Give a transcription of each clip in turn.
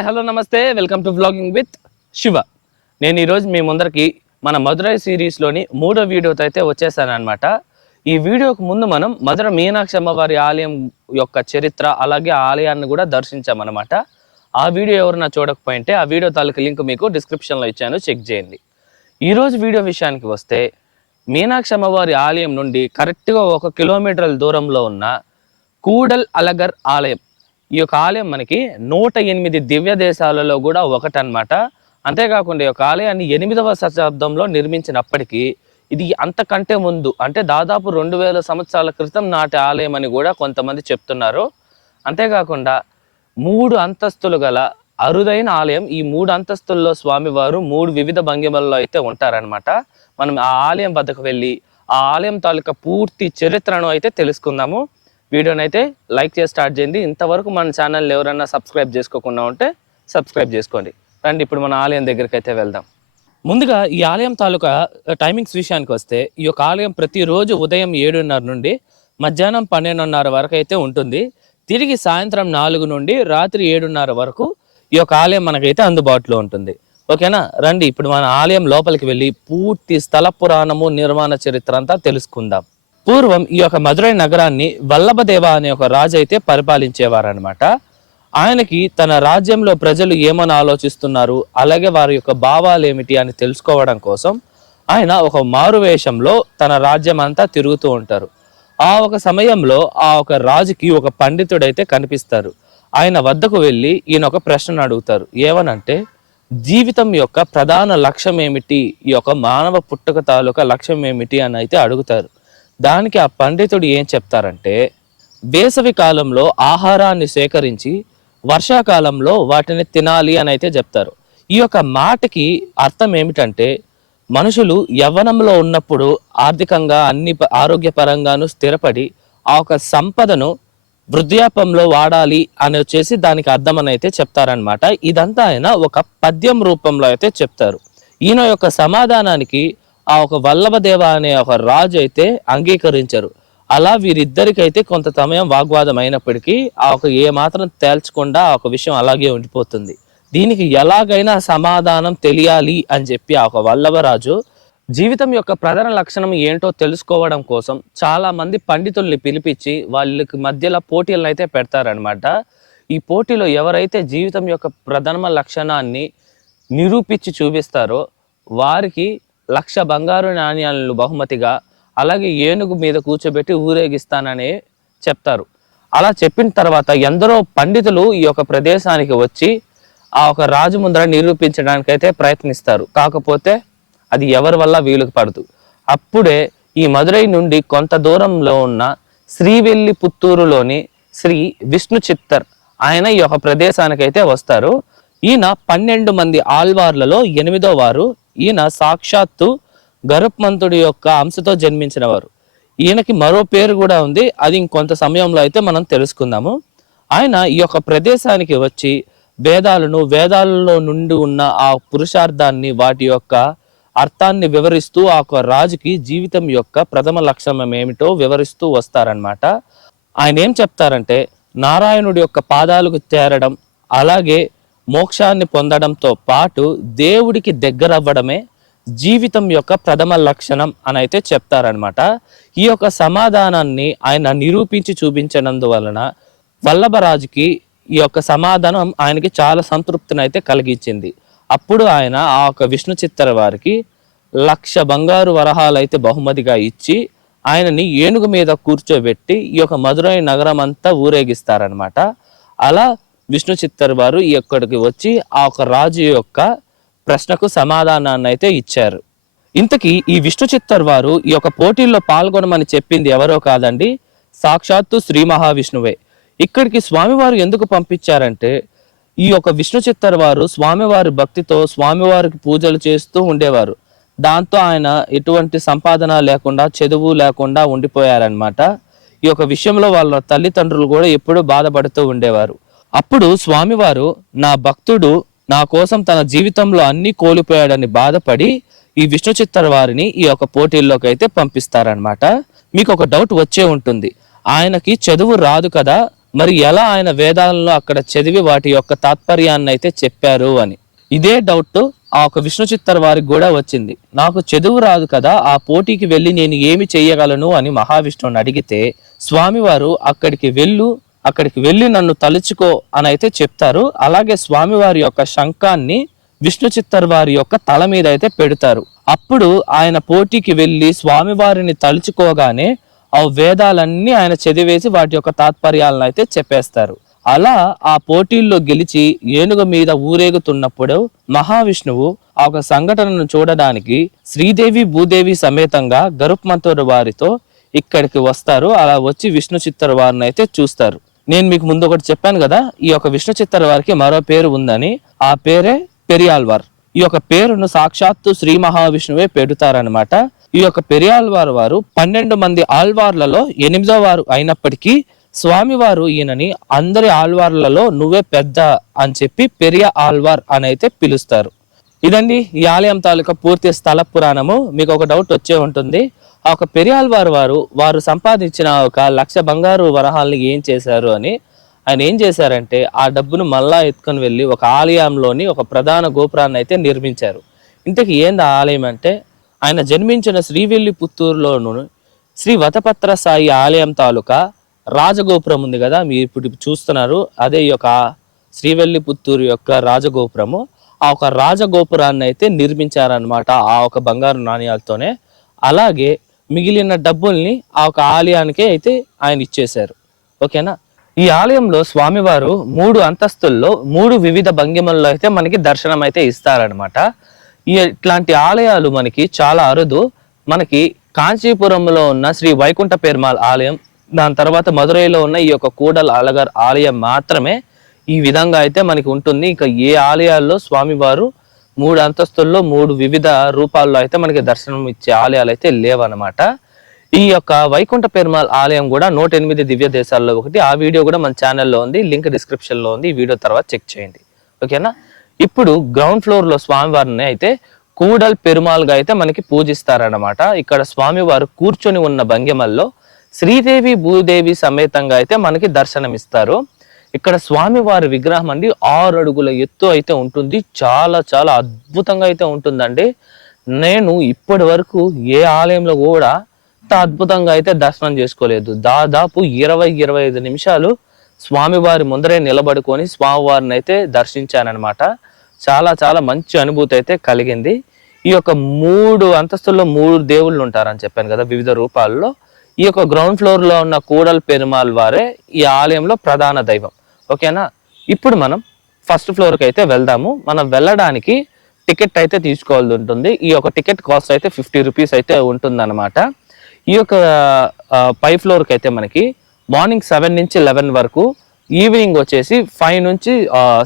Hi hello నమస్తే. Welcome to vlogging with Shiva నేను ఈరోజు మీ ముందరికి మన మధురై సిరీస్లోని మూడో వీడియోతో అయితే వచ్చేసాను అనమాట ఈ వీడియోకు ముందు మనం మధుర మీనాక్షి అమ్మవారి ఆలయం యొక్క చరిత్ర అలాగే ఆలయాన్ని కూడా దర్శించామన్నమాట. ఆ వీడియో ఎవరైనా చూడకపోయింటే ఆ వీడియో తాలూకు లింక్ మీకు డిస్క్రిప్షన్లో ఇచ్చాను చెక్ చేయండి. ఈరోజు వీడియో విషయానికి వస్తే మీనాక్షి అమ్మవారి ఆలయం నుండి కరెక్ట్గా ఒక కిలోమీటర్ల దూరంలో ఉన్న కూడల్ అలగర్ ఆలయం ఈ యొక్క ఆలయం మనకి నూట ఎనిమిది దివ్య దేశాలలో కూడా ఒకటనమాట అంతేకాకుండా ఈ యొక్క ఆలయాన్ని ఎనిమిదవ శతాబ్దంలో నిర్మించినప్పటికీ ఇది అంతకంటే ముందు అంటే దాదాపు రెండు వేల సంవత్సరాల క్రితం నాటి ఆలయం అని కూడా కొంతమంది చెప్తున్నారు. అంతేకాకుండా మూడు అంతస్తులు గల అరుదైన ఆలయం ఈ మూడు అంతస్తుల్లో స్వామివారు మూడు వివిధ భంగిమల్లో అయితే ఉంటారనమాట మనం ఆ ఆలయం వద్దకు వెళ్ళి ఆ ఆలయం తాలూకా పూర్తి చరిత్రను అయితే తెలుసుకుందాము. వీడియోని అయితే లైక్ చేసి స్టార్ట్ చేయండి. ఇంతవరకు మన ఛానల్ ఎవరైనా సబ్స్క్రైబ్ చేసుకోకుండా ఉంటే సబ్స్క్రైబ్ చేసుకోండి. రండి ఇప్పుడు మన ఆలయం దగ్గరికి అయితే వెళ్దాం. ముందుగా ఈ ఆలయం తాలూకా టైమింగ్స్ విషయానికి వస్తే ఈ యొక్క ఆలయం ప్రతిరోజు ఉదయం ఏడున్నర నుండి మధ్యాహ్నం పన్నెండున్నర వరకు అయితే ఉంటుంది. తిరిగి సాయంత్రం నాలుగు నుండి రాత్రి ఏడున్నర వరకు ఈ యొక్క ఆలయం మనకైతే అందుబాటులో ఉంటుంది. ఓకేనా? రండి ఇప్పుడు మన ఆలయం లోపలికి వెళ్ళి పూర్తి స్థల పురాణము నిర్మాణ చరిత్ర అంతా తెలుసుకుందాం. పూర్వం ఈ యొక్క మధురై నగరాన్ని వల్లభదేవ అనే ఒక రాజు అయితే పరిపాలించేవారనమాట ఆయనకి తన రాజ్యంలో ప్రజలు ఏమని ఆలోచిస్తున్నారు అలాగే వారి యొక్క భావాలు ఏమిటి అని తెలుసుకోవడం కోసం ఆయన ఒక మారువేషంలో తన రాజ్యం అంతా తిరుగుతూ ఉంటారు. ఆ ఒక సమయంలో ఆ ఒక రాజుకి ఒక పండితుడైతే కనిపిస్తారు. ఆయన వద్దకు వెళ్ళి ఈయన ఒక ప్రశ్నను అడుగుతారు. ఏమనంటే జీవితం యొక్క ప్రధాన లక్ష్యం ఏమిటి? ఈ యొక్క మానవ పుట్టుక తాలూకా లక్ష్యం ఏమిటి అని అయితే అడుగుతారు. దానికి ఆ పండితుడు ఏం చెప్తారంటే వేసవి కాలంలో ఆహారాన్ని సేకరించి వర్షాకాలంలో వాటిని తినాలి అని అయితే చెప్తారు. ఈ యొక్క మాటకి అర్థం ఏమిటంటే మనుషులు యవ్వనంలో ఉన్నప్పుడు ఆర్థికంగా అన్ని ప- ఆరోగ్యపరంగాను స్థిరపడి ఆ ఒక సంపదను వృద్ధాపంలో వాడాలి అని వచ్చేసి దానికి అర్థం అని అయితే చెప్తారనమాట ఇదంతా ఆయన ఒక పద్యం రూపంలో అయితే చెప్తారు. ఈయన యొక్క సమాధానానికి ఆ ఒక వల్లభదేవ అనే ఒక రాజు అయితే అంగీకరించరు. అలా వీరిద్దరికైతే కొంత సమయం వాగ్వాదం అయినప్పటికీ ఆ ఒక ఏ మాత్రం తేల్చకుండా ఆ ఒక విషయం అలాగే ఉండిపోతుంది. దీనికి ఎలాగైనా సమాధానం తెలియాలి అని చెప్పి ఆ ఒక వల్లభరాజు జీవితం యొక్క ప్రధాన లక్షణం ఏంటో తెలుసుకోవడం కోసం చాలా మంది పండితుల్ని పిలిపించి వాళ్ళకి మధ్యలో పోటీలను అయితే పెడతారనమాట ఈ పోటీలో ఎవరైతే జీవితం యొక్క ప్రథమ లక్షణాన్ని నిరూపించి చూపిస్తారో వారికి లక్ష బంగారు నాణ్యాలను బహుమతిగా అలాగే ఏనుగు మీద కూర్చోబెట్టి ఊరేగిస్తానని చెప్తారు. అలా చెప్పిన తర్వాత ఎందరో పండితులు ఈ యొక్క ప్రదేశానికి వచ్చి ఆ ఒక రాజు ముందర నిరూపించడానికైతే ప్రయత్నిస్తారు. కాకపోతే అది ఎవరి వల్ల వీలుకు పడదు. అప్పుడే ఈ మదురై నుండి కొంత దూరంలో ఉన్న శ్రీవెల్లి పుత్తూరులోని శ్రీ విష్ణు చిత్తర్ ఆయన ఈ యొక్క ప్రదేశానికైతే వస్తారు. ఈయన పన్నెండు మంది ఆల్వార్లలో ఎనిమిదో వారు ఈయన సాక్షాత్తు గరుత్మంతుడి యొక్క అంశతో జన్మించిన వారు ఈయనకి మరో పేరు కూడా ఉంది. అది ఇంకొంత సమయంలో అయితే మనం తెలుసుకుందాము. ఆయన ఈ యొక్క ప్రదేశానికి వచ్చి వేదాలను వేదాలలో నుండి ఉన్న ఆ పురుషార్థాన్ని వాటి యొక్క అర్థాన్ని వివరిస్తూ ఆ యొక్క రాజుకి జీవితం యొక్క ప్రథమ లక్షణం ఏమిటో వివరిస్తూ వస్తారనమాట ఆయన ఏం చెప్తారంటే నారాయణుడి యొక్క పాదాలకు చేరడం అలాగే మోక్షాన్ని పొందడంతో పాటు దేవుడికి దగ్గరవ్వడమే జీవితం యొక్క ప్రథమ లక్షణం అని అయితే చెప్తారనమాట ఈ యొక్క సమాధానాన్ని ఆయన నిరూపించి చూపించినందువలన వల్లభరాజుకి ఈ యొక్క సమాధానం ఆయనకి చాలా సంతృప్తిని అయితే కలిగించింది. అప్పుడు ఆయన ఆ యొక్క విష్ణు చిత్తర వారికి లక్ష బంగారు వరహాలు అయితే బహుమతిగా ఇచ్చి ఆయనని ఏనుగు మీద కూర్చోబెట్టి ఈ యొక్క మధురై నగరం అంతా ఊరేగిస్తారనమాట అలా విష్ణు చిత్తర్ వారు ఇక్కడికి వచ్చి ఆ ఒక రాజు యొక్క ప్రశ్నకు సమాధానాన్ని అయితే ఇచ్చారు. ఇంతకీ ఈ విష్ణు చిత్తర్ వారు ఈ యొక్క పోటీల్లో పాల్గొనమని చెప్పింది ఎవరో కాదండి సాక్షాత్తు శ్రీ మహావిష్ణువే. ఇక్కడికి స్వామివారు ఎందుకు పంపించారంటే ఈ యొక్క విష్ణు చిత్తర్ వారు స్వామివారి భక్తితో స్వామివారికి పూజలు చేస్తూ ఉండేవారు. దాంతో ఆయన ఎటువంటి సంపాదన లేకుండా చదువు లేకుండా ఉండిపోయారనమాట ఈ యొక్క విషయంలో వాళ్ళ తల్లిదండ్రులు కూడా ఎప్పుడూ బాధపడుతూ ఉండేవారు. అప్పుడు స్వామివారు నా భక్తుడు నా కోసం తన జీవితంలో అన్ని కోల్పోయాడని బాధపడి ఈ విష్ణు చిత్తర వారిని ఈ యొక్క పోటీల్లోకి అయితే పంపిస్తారనమాట మీకు ఒక డౌట్ వచ్చే ఉంటుంది. ఆయనకి చదువు రాదు కదా మరి ఎలా ఆయన వేదాలను అక్కడ చదివి వాటి యొక్క తాత్పర్యాన్ని అయితే చెప్పారు అని. ఇదే డౌట్ ఆ ఒక విష్ణు చిత్తర్ వారికి కూడా వచ్చింది. నాకు చదువు రాదు కదా ఆ పోటీకి వెళ్ళి నేను ఏమి చేయగలను అని మహావిష్ణువుని అడిగితే స్వామివారు అక్కడికి వెళ్ళు అక్కడికి వెళ్ళి నన్ను తలుచుకో అని అయితే చెప్తారు. అలాగే స్వామివారి యొక్క శంఖాన్ని విష్ణు చిత్తర్ వారి యొక్క తల మీద అయితే పెడతారు. అప్పుడు ఆయన పోటీకి వెళ్ళి స్వామివారిని తలుచుకోగానే ఆ వేదాలన్నీ ఆయన చదివేసి వాటి యొక్క తాత్పర్యాలను అయితే చెప్పేస్తారు. అలా ఆ పోటీల్లో గెలిచి ఏనుగు మీద ఊరేగుతున్నప్పుడు మహావిష్ణువు ఆ ఒక సంఘటనను చూడడానికి శ్రీదేవి భూదేవి సమేతంగా గరుప్మంతుడు వారితో ఇక్కడికి వస్తారు. అలా వచ్చి విష్ణు చిత్తర వారిని అయితే చూస్తారు. నేను మీకు ముందు ఒకటి చెప్పాను కదా ఈ యొక్క విష్ణు చిత్తర వారికి మరో పేరు ఉందని ఆ పేరే పెరియాల్వార్. ఈ యొక్క పేరును సాక్షాత్తు శ్రీ మహావిష్ణువే పెడతారనమాట ఈ యొక్క పెరియాల్వార్ వారు పన్నెండు మంది ఆల్వార్లలో ఎనిమిదో వారు అయినప్పటికీ స్వామివారు ఈయనని అందరి ఆల్వార్లలో నువ్వే పెద్ద అని చెప్పి పెరియ ఆల్వార్ అని అయితే పిలుస్తారు. ఇదండి ఈ ఆలయం తాలూకా పూర్తి స్థల పురాణము. మీకు ఒక డౌట్ వచ్చే ఉంటుంది. ఆ ఒక పెరియాల్వారు వారు వారు సంపాదించిన ఒక లక్ష బంగారు వరహాల్ని ఏం చేశారు అని ఆయన ఏం చేశారంటే ఆ డబ్బును మళ్ళా ఎత్తుకొని వెళ్ళి ఒక ఆలయంలోని ఒక ప్రధాన గోపురాన్ని అయితే నిర్మించారు. ఇంతకి ఏంది ఆ ఆలయం అంటే? ఆయన జన్మించిన శ్రీవెల్లి పుత్తూరులోను శ్రీ వతపత్ర సాయి ఆలయం తాలూకా రాజగోపురం ఉంది కదా మీరు ఇప్పుడు చూస్తున్నారు. అదే ఈ యొక్క శ్రీవెల్లి పుత్తూరు యొక్క రాజగోపురము. ఆ ఒక రాజగోపురాన్ని అయితే నిర్మించారనమాట ఆ ఒక బంగారు నాణ్యాలతోనే. అలాగే మిగిలిన డబ్బుల్ని ఆ ఒక ఆలయానికే అయితే ఆయన ఇచ్చేశారు. ఓకేనా? ఈ ఆలయంలో స్వామివారు మూడు అంతస్తుల్లో మూడు వివిధ భంగిమల్లో అయితే మనకి దర్శనం అయితే ఇస్తారనమాట ఈ ఇట్లాంటి ఆలయాలు మనకి చాలా అరుదు. మనకి కాంచీపురంలో ఉన్న శ్రీ వైకుంఠ పెరుమాల్ ఆలయం దాని తర్వాత మదురైలో ఉన్న ఈ యొక్క కూడల్ అలగర్ ఆలయం మాత్రమే ఈ విధంగా అయితే మనకి ఉంటుంది. ఇంకా ఏ ఆలయాల్లో స్వామివారు మూడు అంతస్తుల్లో మూడు వివిధ రూపాల్లో అయితే మనకి దర్శనం ఇచ్చే ఆలయాలు అయితే లేవన్నమాట. ఈ యొక్క వైకుంఠ పెరుమాల్ ఆలయం కూడా నూట ఎనిమిది దివ్య దేశాల్లో ఒకటి. ఆ వీడియో కూడా మన ఛానల్లో ఉంది. లింక్ డిస్క్రిప్షన్లో ఉంది. ఈ వీడియో తర్వాత చెక్ చేయండి. ఓకేనా? ఇప్పుడు గ్రౌండ్ ఫ్లోర్లో స్వామివారిని అయితే కూడల్ పెరుమాల్గా అయితే మనకి పూజిస్తారన్నమాట. ఇక్కడ స్వామివారు కూర్చొని ఉన్న భంగిమల్లో శ్రీదేవి భూదేవి సమేతంగా అయితే మనకి దర్శనమిస్తారు. ఇక్కడ స్వామివారి విగ్రహం అండి ఆరు అడుగుల ఎత్తు అయితే ఉంటుంది చాలా చాలా అద్భుతంగా అయితే ఉంటుందండి. నేను ఇప్పటి వరకు ఏ ఆలయంలో కూడా అంత అద్భుతంగా అయితే దర్శనం చేసుకోలేదు. దాదాపు ఇరవై ఇరవై ఐదు నిమిషాలు స్వామివారి ముందరే నిలబడుకొని స్వామివారిని అయితే దర్శించానమాట చాలా చాలా మంచి అనుభూతి అయితే కలిగింది. ఈ యొక్క మూడు అంతస్తుల్లో మూడు దేవుళ్ళు ఉంటారని చెప్పాను కదా వివిధ రూపాల్లో. ఈ యొక్క గ్రౌండ్ ఫ్లోర్లో ఉన్న కూడల్ పెరుమాల్ వారే ఈ ఆలయంలో ప్రధాన దైవం. ఓకేనా? ఇప్పుడు మనం ఫస్ట్ ఫ్లోర్కి అయితే వెళ్దాము. మనం వెళ్ళడానికి టికెట్ అయితే తీసుకోవాల్సి ఉంటుంది. ఈ యొక్క టికెట్ కాస్ట్ అయితే ఫిఫ్టీ రూపీస్ అయితే ఉంటుంది ఈ యొక్క పై ఫ్లోర్కి అయితే మనకి మార్నింగ్ సెవెన్ నుంచి లెవెన్ వరకు ఈవినింగ్ వచ్చేసి ఫైవ్ నుంచి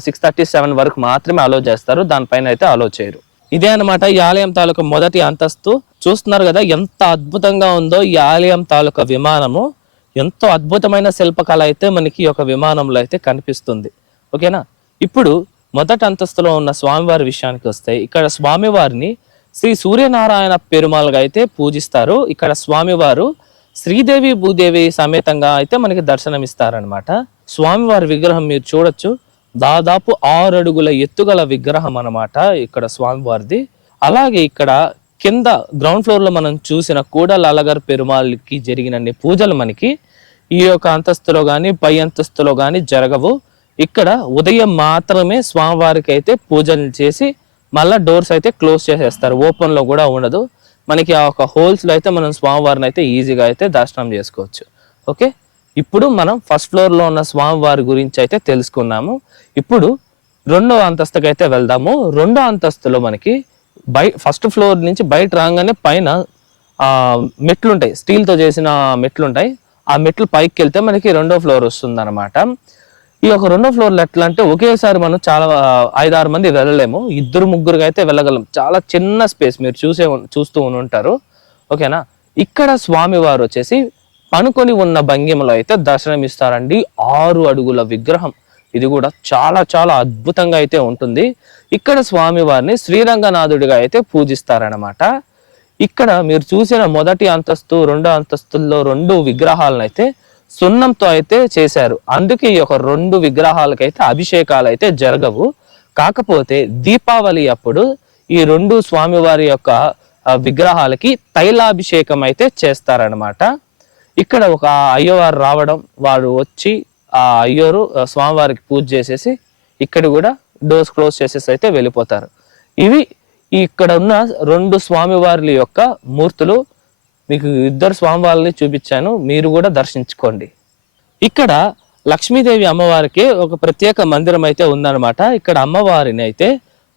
సిక్స్ థర్టీ సెవెన్ వరకు మాత్రమే అలో చేస్తారు. దానిపైన అయితే అలో చేయరు. ఇదే అన్నమాట ఈ ఆలయం తాలూకా మొదటి అంతస్తు. చూస్తున్నారు కదా ఎంత అద్భుతంగా ఉందో ఈ ఆలయం తాలూకా విమానము. ఎంతో అద్భుతమైన శిల్పకళ అయితే మనకి ఒక విమానంలో అయితే కనిపిస్తుంది. ఓకేనా? ఇప్పుడు మొదటి అంతస్తులో ఉన్న స్వామివారి విషయానికి వస్తే ఇక్కడ స్వామివారిని శ్రీ సూర్యనారాయణ పెరుమాళ్ళగా అయితే పూజిస్తారు. ఇక్కడ స్వామివారు శ్రీదేవి భూదేవి సమేతంగా అయితే మనకి దర్శనమిస్తారనమాట స్వామివారి విగ్రహం మీరు చూడొచ్చు. దాదాపు ఆరు అడుగుల ఎత్తుగల విగ్రహం అనమాట ఇక్కడ స్వామివారిది. అలాగే ఇక్కడ కింద గ్రౌండ్ ఫ్లోర్లో మనం చూసిన కూడా లాలగారు పెరుమాళ్ళకి జరిగినన్ని పూజలు మనకి ఈ యొక్క అంతస్తులో కానీ పై అంతస్తులో కానీ జరగవు. ఇక్కడ ఉదయం మాత్రమే స్వామివారికి అయితే పూజలు చేసి మళ్ళా డోర్స్ అయితే క్లోజ్ చేసేస్తారు. ఓపెన్లో కూడా ఉండదు. మనకి ఆ ఒక హోల్స్లో అయితే మనం స్వామివారిని అయితే ఈజీగా అయితే దర్శనం చేసుకోవచ్చు. ఓకే ఇప్పుడు మనం ఫస్ట్ ఫ్లోర్లో ఉన్న స్వామివారి గురించి అయితే తెలుసుకున్నాము. ఇప్పుడు రెండో అంతస్తుకి అయితే వెళ్దాము. రెండో అంతస్తులో మనకి బై ఫస్ట్ ఫ్లోర్ నుంచి బయట రాగానే పైన మెట్లుంటాయి. స్టీల్తో చేసిన మెట్లుంటాయి. ఆ మెట్లు పైకి వెళ్తే మనకి రెండో ఫ్లోర్ వస్తుంది అనమాట ఈ యొక్క రెండో ఫ్లోర్లో ఎట్లా అంటే ఒకేసారి మనం చాలా ఐదారు మంది వెళ్ళలేము. ఇద్దరు ముగ్గురుగా అయితే వెళ్ళగలం. చాలా చిన్న స్పేస్ మీరు చూసే చూస్తూ ఉంటారు. ఓకేనా? ఇక్కడ స్వామివారు వచ్చేసి పనుకొని ఉన్న భంగిమలో అయితే దర్శనం ఇస్తారండి ఆరు అడుగుల విగ్రహం. ఇది కూడా చాలా చాలా అద్భుతంగా అయితే ఉంటుంది. ఇక్కడ స్వామివారిని శ్రీరంగనాథుడిగా అయితే పూజిస్తారనమాట ఇక్కడ మీరు చూసిన మొదటి అంతస్తు రెండో అంతస్తుల్లో రెండు విగ్రహాలను అయితే సున్నంతో అయితే చేశారు. అందుకే ఈ యొక్క రెండు విగ్రహాలకైతే అభిషేకాలు అయితే జరగవు. కాకపోతే దీపావళి అప్పుడు ఈ రెండు స్వామివారి యొక్క విగ్రహాలకి తైలాభిషేకం అయితే చేస్తారనమాట ఇక్కడ ఒక అయ్యవారు రావడం వారు వచ్చి ఆ అయ్యోరు స్వామివారికి పూజ చేసేసి ఇక్కడ కూడా డోర్స్ క్లోజ్ చేసేసి అయితే వెళ్ళిపోతారు. ఇవి ఇక్కడ ఉన్న రెండు స్వామివారి యొక్క మూర్తులు. మీకు ఇద్దరు స్వామివారిని చూపించాను మీరు కూడా దర్శించుకోండి. ఇక్కడ లక్ష్మీదేవి అమ్మవారికి ఒక ప్రత్యేక మందిరం అయితే ఉందన్నమాట. ఇక్కడ అమ్మవారిని అయితే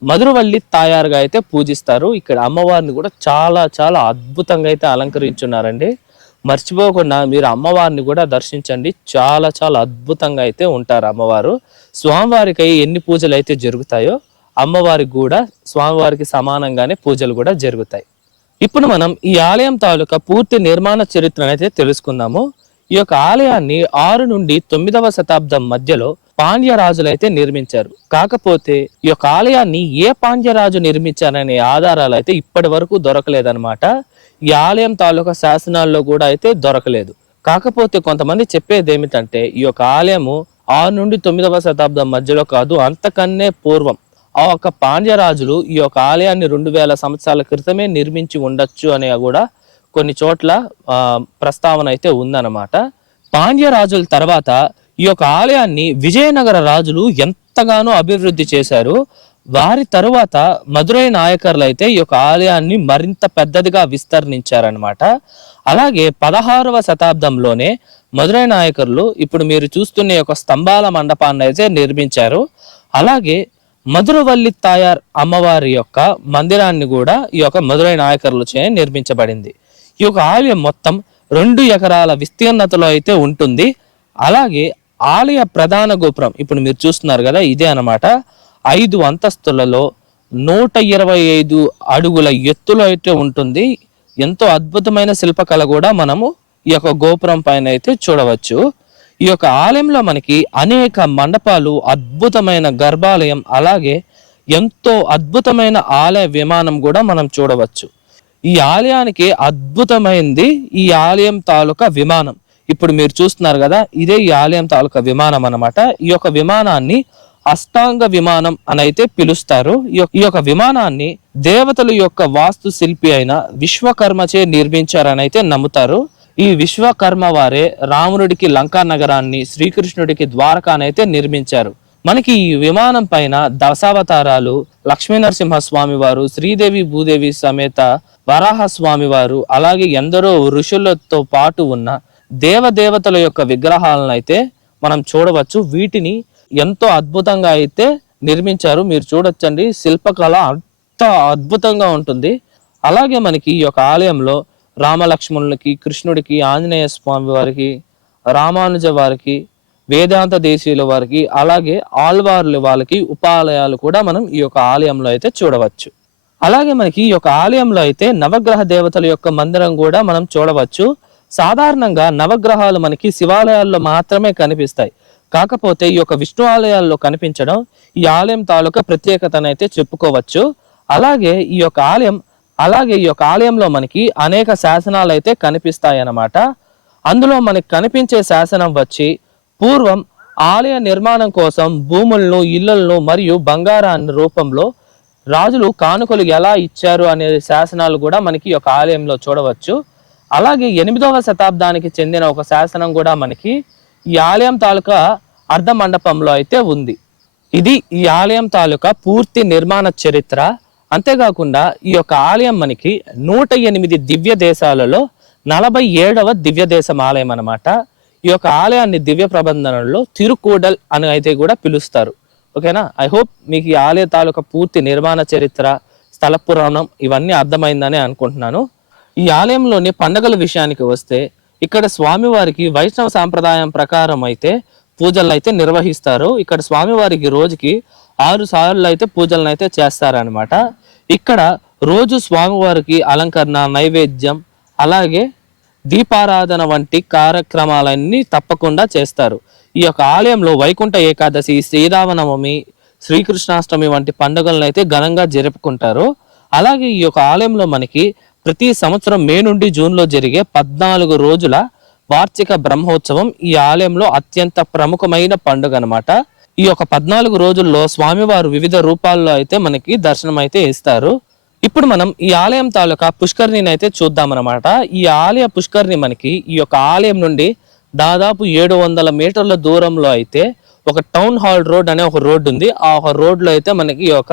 మధురవల్లి తాయారుగా అయితే పూజిస్తారు. ఇక్కడ అమ్మవారిని కూడా చాలా చాలా అద్భుతంగా అయితే అలంకరించున్నారండి. మర్చిపోకుండా మీరు అమ్మవారిని కూడా దర్శించండి. చాలా చాలా అద్భుతంగా అయితే ఉంటారు అమ్మవారు. స్వామివారికి ఎన్ని పూజలు అయితే జరుగుతాయో అమ్మవారికి కూడా స్వామివారికి సమానంగానే పూజలు కూడా జరుగుతాయి. ఇప్పుడు మనం ఈ ఆలయం తాలూకా పూర్తి నిర్మాణ చరిత్రను అయితే తెలుసుకుందాము. ఈ యొక్క ఆలయాన్ని ఆరు నుండి తొమ్మిదవ శతాబ్దం మధ్యలో పాండ్యరాజులు అయితే నిర్మించారు. కాకపోతే ఈ యొక్క ఆలయాన్ని ఏ పాండ్యరాజు నిర్మించారనే ఆధారాలు అయితే ఇప్పటి వరకు దొరకలేదన్నమాట. ఈ ఆలయం తాలూకా శాసనాల్లో కూడా అయితే దొరకలేదు. కాకపోతే కొంతమంది చెప్పేది ఏమిటంటే ఈ యొక్క ఆలయము ఆరు నుండి తొమ్మిదవ శతాబ్దం మధ్యలో కాదు అంతకన్నే పూర్వం. ఆ యొక్క పాండ్యరాజులు ఈ యొక్క ఆలయాన్ని రెండు వేల సంవత్సరాల క్రితమే నిర్మించి ఉండొచ్చు అనే కూడా కొన్ని చోట్ల ప్రస్తావన అయితే ఉందన్నమాట. పాండ్యరాజుల తర్వాత ఈ యొక్క ఆలయాన్ని విజయనగర రాజులు ఎంతగానో అభివృద్ధి చేశారు. వారి తరువాత మదురై నాయకర్లు అయితే ఈ యొక్క ఆలయాన్ని మరింత పెద్దదిగా విస్తరించారనమాట అలాగే పదహారవ శతాబ్దంలోనే మదురై నాయకర్లు ఇప్పుడు మీరు చూస్తున్న యొక్క స్తంభాల మండపాన్ని అయితే నిర్మించారు. అలాగే మధురవల్లి తాయార్ అమ్మవారి యొక్క మందిరాన్ని కూడా ఈ యొక్క మధురై నాయకర్లచే నిర్మించబడింది. ఈ యొక్క ఆలయం మొత్తం రెండు ఎకరాల విస్తీర్ణతలో అయితే ఉంటుంది. అలాగే ఆలయ ప్రధాన గోపురం ఇప్పుడు మీరు చూస్తున్నారు కదా ఇదే అనమాట ఐదు అంతస్తులలో నూట ఇరవై ఐదు అడుగుల ఎత్తులో అయితే ఉంటుంది. ఎంతో అద్భుతమైన శిల్పకళ కూడా మనము ఈ యొక్క గోపురం పైన అయితే చూడవచ్చు. ఈ యొక్క ఆలయంలో మనకి అనేక మండపాలు అద్భుతమైన గర్భాలయం అలాగే ఎంతో అద్భుతమైన ఆలయ విమానం కూడా మనం చూడవచ్చు. ఈ ఆలయానికి అద్భుతమైంది ఈ ఆలయం తాలూకా విమానం. ఇప్పుడు మీరు చూస్తున్నారు కదా ఇదే ఈ ఆలయం తాలూకా విమానం అనమాట ఈ యొక్క విమానాన్ని అష్టాంగ విమానం అని అయితే పిలుస్తారు. ఈ యొక్క- ఈ యొక్క విమానాన్ని దేవతల యొక్క వాస్తు శిల్పి అయిన విశ్వకర్మచే నిర్మించారని అయితే నమ్ముతారు. ఈ విశ్వకర్మ వారే రాముడికి లంకా నగరాన్ని శ్రీకృష్ణుడికి ద్వారకానైతే నిర్మించారు. మనకి ఈ విమానం పైన దశావతారాలు లక్ష్మీనరసింహ స్వామి వారు శ్రీదేవి భూదేవి సమేత వరాహ స్వామి వారు అలాగే ఎందరో ఋషులతో పాటు ఉన్న దేవదేవతల యొక్క విగ్రహాలను అయితే మనం చూడవచ్చు. వీటిని ఎంతో అద్భుతంగా అయితే నిర్మించారు. మీరు చూడొచ్చండి. శిల్పకళ అంత అద్భుతంగా ఉంటుంది. అలాగే మనకి ఈ యొక్క ఆలయంలో రామలక్ష్మణులకి కృష్ణుడికి ఆంజనేయ స్వామి వారికి రామానుజ వారికి వేదాంత దేశీయుల వారికి అలాగే ఆల్వార్ల వాళ్ళకి ఉపాలయాలు కూడా మనం ఈ యొక్క ఆలయంలో అయితే చూడవచ్చు. అలాగే మనకి ఈ యొక్క ఆలయంలో అయితే నవగ్రహ దేవతల యొక్క మందిరం కూడా మనం చూడవచ్చు. సాధారణంగా నవగ్రహాలు మనకి శివాలయాల్లో మాత్రమే కనిపిస్తాయి. కాకపోతే ఈ యొక్క విష్ణు ఆలయాల్లో కనిపించడం ఈ ఆలయం తాలూకా ప్రత్యేకతనైతే చెప్పుకోవచ్చు. అలాగే ఈ యొక్క ఆలయం అలాగే ఈ యొక్క ఆలయంలో మనకి అనేక శాసనాలు అయితే కనిపిస్తాయి అన్నమాట అందులో మనకి కనిపించే శాసనం వచ్చి పూర్వం ఆలయ నిర్మాణం కోసం భూములను ఇళ్ళను మరియు బంగారాన్ని రూపంలో రాజులు కానుకలు ఎలా ఇచ్చారు అనే శాసనాలు కూడా మనకి ఒక యొక్క ఆలయంలో చూడవచ్చు. అలాగే ఎనిమిదవ శతాబ్దానికి చెందిన ఒక శాసనం కూడా మనకి ఈ ఆలయం తాలూకా అర్ధ మండపంలో అయితే ఉంది. ఇది ఈ ఆలయం తాలూకా పూర్తి నిర్మాణ చరిత్ర. అంతేకాకుండా ఈ యొక్క ఆలయం మనకి నూట ఎనిమిది దివ్య దేశాలలో నలభై ఏడవ దివ్య దేశం ఆలయం అనమాట ఈ యొక్క ఆలయాన్ని దివ్య ప్రబంధనలో తిరుకూడల్ అని అయితే కూడా పిలుస్తారు. ఓకేనా? ఐ హోప్ మీకు ఈ ఆలయ తాలూకా పూర్తి నిర్మాణ చరిత్ర స్థల పురాణం ఇవన్నీ అర్థమైందని అనుకుంటున్నాను. ఈ ఆలయంలోని పండగల విషయానికి వస్తే ఇక్కడ స్వామివారికి వైష్ణవ సాంప్రదాయం ప్రకారం అయితే పూజలు అయితే నిర్వహిస్తారు. ఇక్కడ స్వామివారికి రోజుకి ఆరు సార్లు అయితే పూజలను అయితే చేస్తారనమాట ఇక్కడ రోజు స్వామివారికి అలంకరణ నైవేద్యం అలాగే దీపారాధన వంటి కార్యక్రమాలన్నీ తప్పకుండా చేస్తారు. ఈ యొక్క ఆలయంలో వైకుంఠ ఏకాదశి శ్రీరామనవమి శ్రీకృష్ణాష్టమి వంటి పండుగలను అయితే ఘనంగా జరుపుకుంటారు. అలాగే ఈ యొక్క ఆలయంలో మనకి ప్రతి సంవత్సరం మే నుండి జూన్లో జరిగే పద్నాలుగు రోజుల వార్షిక బ్రహ్మోత్సవం ఈ ఆలయంలో అత్యంత ప్రముఖమైన పండుగ అన్నమాట. ఈ యొక్క పద్నాలుగు రోజుల్లో స్వామివారు వివిధ రూపాల్లో అయితే మనకి దర్శనం అయితే ఇస్తారు. ఇప్పుడు మనం ఈ ఆలయం తాలూకా పుష్కరిణిని అయితే చూద్దామన్నమాట ఈ ఆలయ పుష్కరిణి మనకి ఈ యొక్క ఆలయం నుండి దాదాపు ఏడు వందల మీటర్ల దూరంలో అయితే ఒక టౌన్ హాల్ రోడ్ అనే ఒక రోడ్డు ఉంది. ఆ ఒక రోడ్లో అయితే మనకి ఈ యొక్క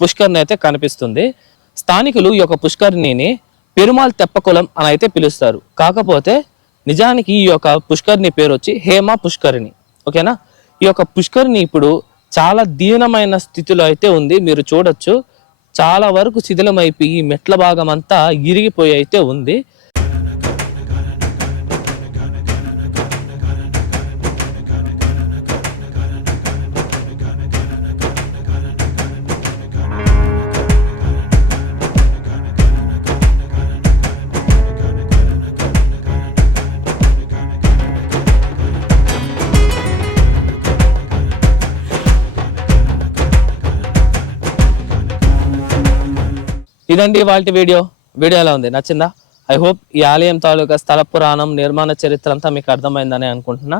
పుష్కరిణి అయితే కనిపిస్తుంది. స్థానికులు ఈ యొక్క పుష్కరిణిని పెరుమాల్ తెప్పకులం అని అయితే పిలుస్తారు. కాకపోతే నిజానికి ఈ యొక్క పుష్కరిణి పేరు వచ్చి హేమ పుష్కరిణి. ఓకేనా? ఈ యొక్క పుష్కరిణి ఇప్పుడు చాలా దీనమైన స్థితిలో అయితే ఉంది. మీరు చూడొచ్చు. చాలా వరకు శిథిలమైపోయి మెట్ల భాగం అంతా ఇరిగిపోయి అయితే ఉంది. ఇదండి వాళ్ళ వీడియో. వీడియో ఎలా ఉంది? నచ్చిందా? ఐ హోప్ ఈ ఆలయం తాలూకా స్థల పురాణం నిర్మాణ చరిత్ర అంతా మీకు అర్థమైందని అనుకుంటున్నా.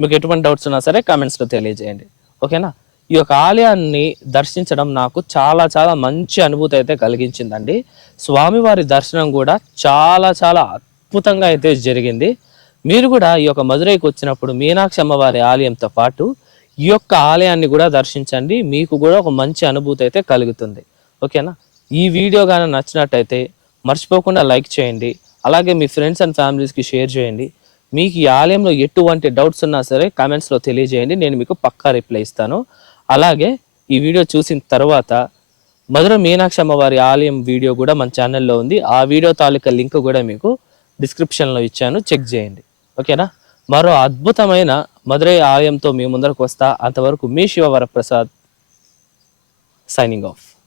మీకు ఎటువంటి డౌట్స్ ఉన్నా సరే కామెంట్స్లో తెలియజేయండి. ఓకేనా? ఈ యొక్క ఆలయాన్ని దర్శించడం నాకు చాలా చాలా మంచి అనుభూతి అయితే కలిగించిందండి. స్వామివారి దర్శనం కూడా చాలా చాలా అద్భుతంగా అయితే జరిగింది. మీరు కూడా ఈ యొక్క మధురైకి వచ్చినప్పుడు మీనాక్షి అమ్మవారి ఆలయంతో పాటు ఈ యొక్క ఆలయాన్ని కూడా దర్శించండి. మీకు కూడా ఒక మంచి అనుభూతి అయితే కలుగుతుంది. ఓకేనా? ఈ వీడియో కానీ నచ్చినట్టయితే మర్చిపోకుండా లైక్ చేయండి. అలాగే మీ ఫ్రెండ్స్ అండ్ ఫ్యామిలీస్కి షేర్ చేయండి. మీకు ఈ ఆలయంలో ఎటువంటి డౌట్స్ ఉన్నా సరే కామెంట్స్లో తెలియజేయండి. నేను మీకు పక్కా రిప్లై ఇస్తాను. అలాగే ఈ వీడియో చూసిన తర్వాత మధుర మీనాక్షి అమ్మవారి ఆలయం వీడియో కూడా మన ఛానల్లో ఉంది. ఆ వీడియో తాలూకా లింక్ కూడా మీకు డిస్క్రిప్షన్లో ఇచ్చాను. చెక్ చేయండి. ఓకేనా? మరో అద్భుతమైన మధురై ఆలయంతో మీ ముందరకు వస్తా. అంతవరకు మీ శివవరప్రసాద్ సైనింగ్ ఆఫ్.